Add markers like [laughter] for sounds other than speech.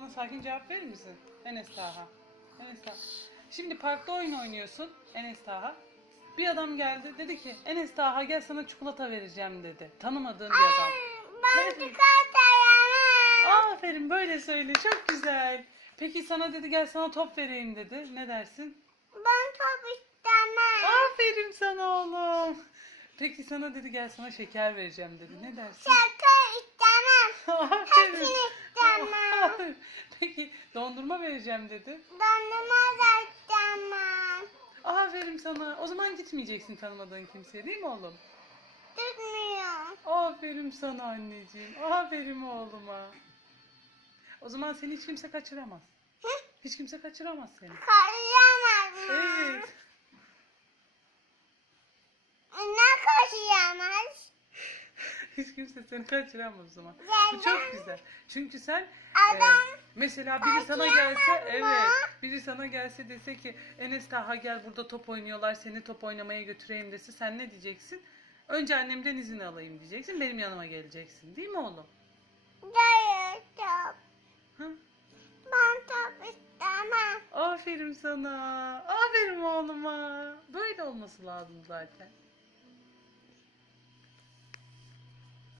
Bana sakin cevap verir misin? Enes Taha. Enes Taha. Şimdi parkta oyun oynuyorsun Enes Taha. Bir adam geldi dedi ki Enes Taha gel sana çikolata vereceğim dedi. Tanımadığım bir adam. Ben çikolata yemem. Aferin böyle söyle çok güzel. Peki sana dedi gel sana top vereyim dedi. Ne dersin? Ben top istemem. Aferin sana oğlum. Peki sana dedi gel sana şeker vereceğim dedi. Ne dersin? Şaka istemem. Aferin. Hepsini istemem. Aferin. [laughs] Peki dondurma vereceğim dedi. Dondurma da istemem. Aferin sana. O zaman gitmeyeceksin tanımadığın kimseye değil mi oğlum? Tutmuyor. Aferin sana anneciğim. Aferin oğluma. O zaman seni hiç kimse kaçıramaz. Hı? Hiç kimse kaçıramaz seni. Koşamaz mı? Evet. Ne koşamaz? Hiç kimse seni kaçıramaz o zaman. Bu çok güzel. Çünkü sen e, mesela biri sana gelse evet biri sana gelse dese ki Enes Taha gel burada top oynuyorlar seni top oynamaya götüreyim dese sen ne diyeceksin? Önce annemden izin alayım diyeceksin. Benim yanıma geleceksin. Değil mi oğlum? Hayır top. Hı? Ben top istemem. Aferin sana. Aferin oğluma. Böyle olması lazım zaten.